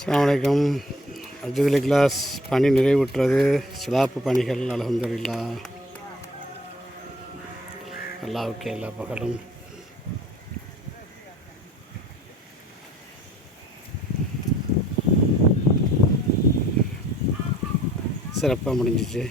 அஸ்ஸலாமு அலைக்கும். அஜுல் இக்லாஸ் பணி நிறைவுற்றது. சிலாப்பு பணிகள் அல்ஹம்துலில்லாஹ். அல்லாஹ்வுக்கே எல்லா புகழும். சிறப்பாக முடிஞ்சிச்சு.